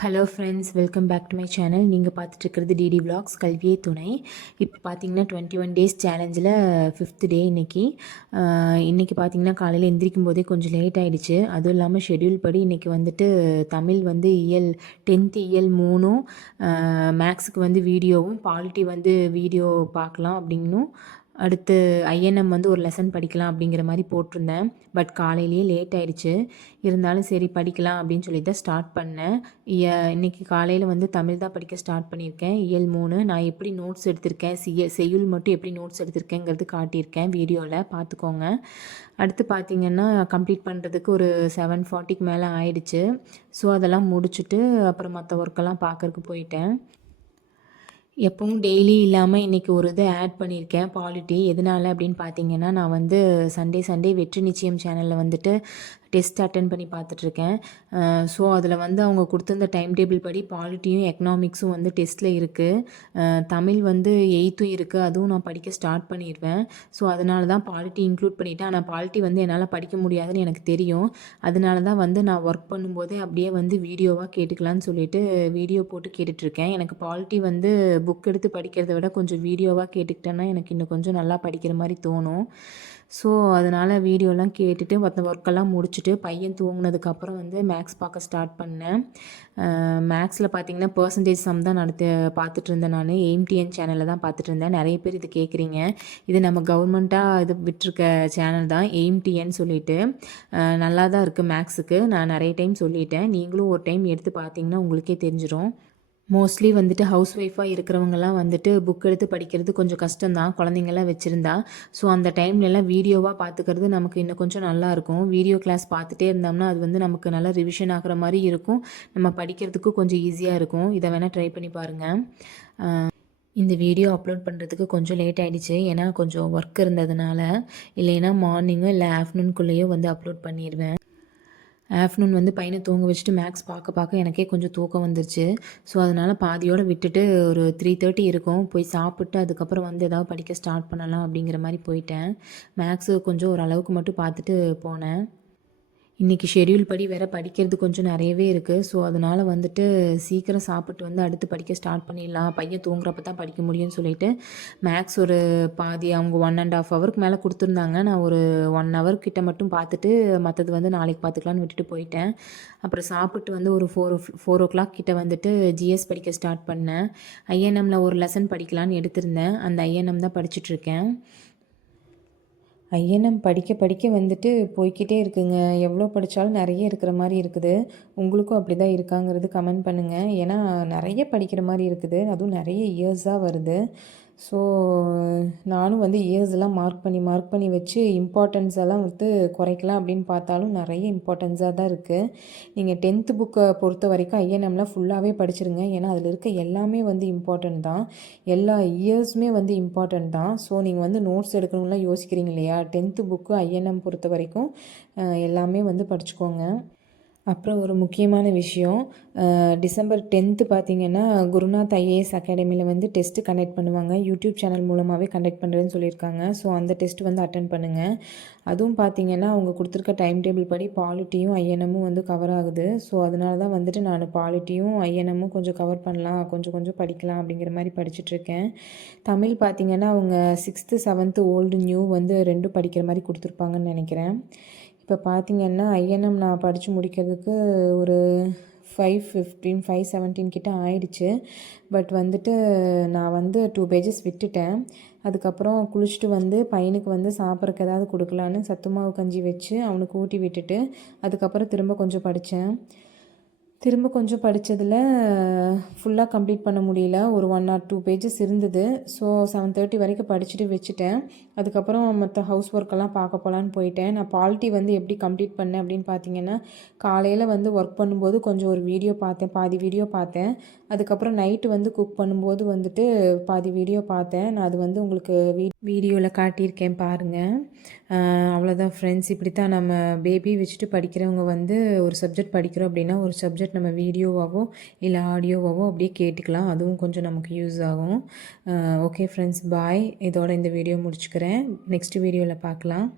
Hello friends, welcome back to my channel. நீங்கள் பார்த்துட்ருக்கிறது DD vlogs கல்வியே துணை. இப்போ பார்த்தீங்கன்னா 21 டேஸ் சேலஞ்சில் 5th டே இன்றைக்கி. பார்த்தீங்கன்னா காலையில் எந்திரிக்கும் போதே கொஞ்சம் லேட் ஆகிடுச்சு. அதுவும் இல்லாமல் ஷெட்யூல் படி இன்றைக்கி வந்துட்டு தமிழ் வந்து இயல் 10th இயல் 3ம், மேக்ஸுக்கு வந்து வீடியோவும், பாலிட்டி வந்து வீடியோ பார்க்கலாம் அப்படின்னும், அடுத்து ஐஎன்எம் வந்து ஒரு லெசன் படிக்கலாம் அப்படிங்கிற மாதிரி போட்டிருந்தேன். பட் காலையிலேயே லேட் ஆகிடுச்சு. இருந்தாலும் சரி படிக்கலாம் அப்படின்னு சொல்லி தான் ஸ்டார்ட் பண்ணேன். இன்றைக்கி காலையில் வந்து தமிழ் தான் படிக்க ஸ்டார்ட் பண்ணியிருக்கேன். இயல் 3 நான் எப்படி நோட்ஸ் எடுத்திருக்கேன், செய்யுள் மட்டும் எப்படி நோட்ஸ் எடுத்திருக்கேங்கிறது காட்டியிருக்கேன் வீடியோவில், பார்த்துக்கோங்க. அடுத்து பார்த்திங்கன்னா கம்ப்ளீட் பண்ணுறதுக்கு ஒரு 7:40க்கு மேலே ஆயிடுச்சு. ஸோ அதெல்லாம் முடிச்சுட்டு அப்புறம் மற்ற ஒர்க்கெல்லாம் பார்க்கறக்கு போயிட்டேன். எப்பவும் டெய்லி இல்லாமல் இன்றைக்கி ஒரு இது ஆட் பண்ணியிருக்கேன், பாலிட்டி. எதனால் அப்படின்னு பார்த்தீங்கன்னா, நான் வந்து சண்டே வெற்றி நிச்சயம் சேனலில் வந்துட்டு டெஸ்ட் அட்டன் பண்ணி பார்த்துட்ருக்கேன். ஸோ அதில் வந்து அவங்க கொடுத்துருந்த டைம் டேபிள் படி பாலிட்டியும் எக்கனாமிக்ஸும் வந்து டெஸ்ட்டில் இருக்குது. தமிழ் வந்து 8ம் இருக்குது, அதுவும் நான் படிக்க ஸ்டார்ட் பண்ணிடுவேன். ஸோ அதனால தான் பாலிட்டி இன்க்ளூட் பண்ணிவிட்டேன். ஆனால் பாலிட்டி வந்து என்னால் படிக்க முடியாதுன்னு எனக்கு தெரியும். அதனால தான் வந்து நான் ஒர்க் பண்ணும்போதே அப்படியே வந்து வீடியோவாக கேட்டுக்கலான்னு சொல்லிட்டு வீடியோ போட்டு கேட்டுட்ருக்கேன். எனக்கு பாலிட்டி வந்து புக் எடுத்து படிக்கிறத விட கொஞ்சம் வீடியோவாக கேட்டுக்கிட்டேன்னா எனக்கு இன்னும் கொஞ்சம் நல்லா படிக்கிற மாதிரி தோணும். ஸோ அதனால் வீடியோலாம் கேட்டுட்டு மற்ற ஒர்க்கெல்லாம் முடிச்சுட்டு பையன் தூங்கினதுக்கப்புறம் வந்து மேக்ஸ் பார்க்க ஸ்டார்ட் பண்ணேன். மேக்ஸில் பார்த்திங்கன்னா பர்சன்டேஜ் சம் தான் பார்த்துட்டு இருந்தேன். நான் எய்ம்டிஎன் சேனலில் தான் பார்த்துட்டு இருந்தேன். நிறைய பேர் இது கேட்குறீங்க. இது நம்ம கவர்மெண்ட்டாக இது விட்டுருக்க சேனல் தான், எய்ம்டிஎன் சொல்லிட்டு. நல்லா தான் இருக்குது மேக்ஸுக்கு. நான் நிறைய டைம் சொல்லிட்டேன். நீங்களும் ஒரு டைம் எடுத்து பார்த்தீங்கன்னா உங்களுக்கே தெரிஞ்சிடும். மோஸ்ட்லி வந்துட்டு ஹவுஸ் ஒய்ஃபாக இருக்கிறவங்கலாம் வந்துட்டு புக் எடுத்து படிக்கிறது கொஞ்சம் கஷ்டம்தான், குழந்தைங்கள்லாம் வச்சுருந்தா. ஸோ அந்த டைம்லலாம் வீடியோவாக பார்த்துக்கிறது நமக்கு இன்னும் கொஞ்சம் நல்லாயிருக்கும். வீடியோ கிளாஸ் பார்த்துட்டே இருந்தோம்னா அது வந்து நமக்கு நல்லா ரிவிஷன் ஆகிற மாதிரி இருக்கும். நம்ம படிக்கிறதுக்கும் கொஞ்சம் ஈஸியாக இருக்கும். இதை வேணால் ட்ரை பண்ணி பாருங்கள். இந்த வீடியோ அப்லோட் பண்ணுறதுக்கு கொஞ்சம் லேட் ஆகிடுச்சு, ஏன்னா கொஞ்சம் ஒர்க் இருந்ததுனால. இல்லைன்னா மார்னிங்கோ இல்லை ஆஃப்டர்நூன்குள்ளேயோ வந்து அப்லோட் பண்ணிடுவேன். ஆஃப்டர்நூன் வந்து பையனை தூங்க வச்சுட்டு மேக்ஸ் பார்க்க எனக்கே கொஞ்சம் தூக்கம் வந்துருச்சு. ஸோ அதனால் பாதியோடு விட்டுட்டு ஒரு 3:30 இருக்கும், போய் சாப்பிட்டு அதுக்கப்புறம் வந்து ஏதாவது படிக்க ஸ்டார்ட் பண்ணலாம் அப்படிங்கிற மாதிரி போயிட்டேன். மேக்ஸு கொஞ்சம் ஓரளவுக்கு மட்டும் பார்த்துட்டு போனேன். இன்றைக்கி ஷெட்யூல் படி வேறு படிக்கிறது கொஞ்சம் நிறையவே இருக்குது. ஸோ அதனால் வந்துட்டு சீக்கிரம் சாப்பிட்டு வந்து அடுத்து படிக்க ஸ்டார்ட் பண்ணிடலாம், பையன் தூங்குறப்ப தான் படிக்க முடியும்னு சொல்லிட்டு மேக்ஸ் ஒரு பாதி அவங்க 1.5 ஹவருக்கு மேலே கொடுத்துருந்தாங்க. நான் ஒரு 1 ஹவர் கிட்ட மட்டும் பார்த்துட்டு மற்றது வந்து நாளைக்கு பார்த்துக்கலான்னு விட்டுட்டு போயிட்டேன். அப்புறம் சாப்பிட்டு வந்து ஒரு 4 கிட்ட வந்துட்டு ஜிஎஸ் படிக்க ஸ்டார்ட் பண்ணேன். ஐஎன்எம்மில் ஒரு லெசன் படிக்கலான்னு எடுத்திருந்தேன். அந்த ஐஎன்எம் தான் படிச்சுட்ருக்கேன். ஐஎன்எம் படிக்க வந்துட்டு போய்க்கிட்டே இருக்குங்க. எவ்வளோ படித்தாலும் நிறைய இருக்கிற மாதிரி இருக்குது. உங்களுக்கும் அப்படி தான் இருக்காங்கிறது கமெண்ட் பண்ணுங்கள். ஏன்னா நிறைய படிக்கிற மாதிரி இருக்குது, அதுவும் நிறைய இயர்ஸாக வருது. ஸோ நானும் வந்து இயர்ஸ்லாம் மார்க் பண்ணி வச்சு இம்பார்ட்டன்ஸ் எல்லாம் வந்து குறைக்கலாம் அப்படின்னு பார்த்தாலும் நிறைய இம்பார்ட்டன்ஸாக தான் இருக்குது. நீங்கள் 10th புக்கை பொறுத்த வரைக்கும் ஐஎன்எம்லாம் ஃபுல்லாகவே படிச்சிருங்க. ஏன்னா அதில் இருக்க எல்லாமே வந்து இம்பார்ட்டன்ட் தான், எல்லா இயர்ஸுமே வந்து இம்பார்ட்டன்ட் தான். ஸோ நீங்கள் வந்து நோட்ஸ் எடுக்கணும்லாம் யோசிக்கிறீங்க இல்லையா, 10th புக்கு ஐஎன்எம் பொறுத்த வரைக்கும் எல்லாமே வந்து படிச்சுக்கோங்க. அப்புறம் ஒரு முக்கியமான விஷயம், டிசம்பர் 10th பார்த்திங்கன்னா குருநாத் ஐஏஎஸ் அகாடமியில் வந்து டெஸ்ட்டு கண்டக்ட் பண்ணுவாங்க. யூடியூப் சேனல் மூலமாகவே கண்டக்ட் பண்ணுறேன்னு சொல்லியிருக்காங்க. ஸோ அந்த டெஸ்ட் வந்து அட்டன் பண்ணுங்கள். அதுவும் பார்த்திங்கன்னா அவங்க கொடுத்துருக்க டைம் டேபிள் படி பாலிட்டியும் ஐஎன்எம்மும் வந்து கவர் ஆகுது. ஸோ அதனால தான் வந்துட்டு நான் பாலிட்டியும் ஐஎன்எம்மும் கொஞ்சம் கவர் பண்ணலாம், கொஞ்சம் படிக்கலாம் அப்படிங்கிற மாதிரி படிச்சுட்ருக்கேன். தமிழ் பார்த்திங்கன்னா அவங்க 6th 7th ஓல்டு நியூ வந்து 2 படிக்கிற மாதிரி கொடுத்துருப்பாங்கன்னு நினைக்கிறேன். இப்போ பார்த்திங்கன்னா ஐஎன்எம் நான் படித்து முடிக்கிறதுக்கு ஒரு 5:15 5:17 கிட்ட ஆயிடுச்சு. பட் வந்துட்டு நான் வந்து 2 பேஜஸ் விட்டுட்டேன். அதுக்கப்புறம் குளிச்சுட்டு வந்து பையனுக்கு வந்து சாப்பிட்றக்கு ஏதாவது கொடுக்கலான்னு சத்து மாவு கஞ்சி வச்சு அவனுக்கு ஊட்டி விட்டுட்டு அதுக்கப்புறம் திரும்ப கொஞ்சம் படித்தேன். திரும்ப கொஞ்சம் படித்ததில் ஃபுல்லாக கம்ப்ளீட் பண்ண முடியல, ஒரு 1 or 2 பேஜஸ் இருந்தது. ஸோ 7:30 வரைக்கும் படிச்சுட்டு வச்சுட்டேன். அதுக்கப்புறம் மற்ற ஹவுஸ் ஒர்க்கெல்லாம் பார்க்க போகலான்னு போயிட்டேன். நான் பாலிட்டி வந்து எப்படி கம்ப்ளீட் பண்ணேன் அப்படின்னு பார்த்தீங்கன்னா, காலையில் வந்து ஒர்க் பண்ணும்போது கொஞ்சம் ஒரு வீடியோ பார்த்தேன், பாதி வீடியோ பார்த்தேன். அதுக்கப்புறம் நைட்டு வந்து குக் பண்ணும்போது வந்துட்டு பாதி வீடியோ பார்த்தேன். நான் அது வந்து உங்களுக்கு வீடியோவில் காட்டியிருக்கேன் பாருங்கள். அவ்வளோதான் ஃப்ரெண்ட்ஸ். இப்படி தான் நம்ம பேபி வச்சுட்டு படிக்கிறவங்க வந்து ஒரு சப்ஜெக்ட் படிக்கிறோம் அப்படின்னா ஒரு சப்ஜெக்ட் நம்ம வீடியோவாகவோ இல்லை ஆடியோவாகவோ அப்படியே கேட்டுக்கலாம். அதுவும் கொஞ்சம் நமக்கு யூஸ் ஆகும். ஓகே ஃப்ரெண்ட்ஸ், பாய். இதோட இந்த வீடியோ முடிச்சுக்கிறேன். நெக்ஸ்ட் வீடியோவில் பார்க்கலாம்.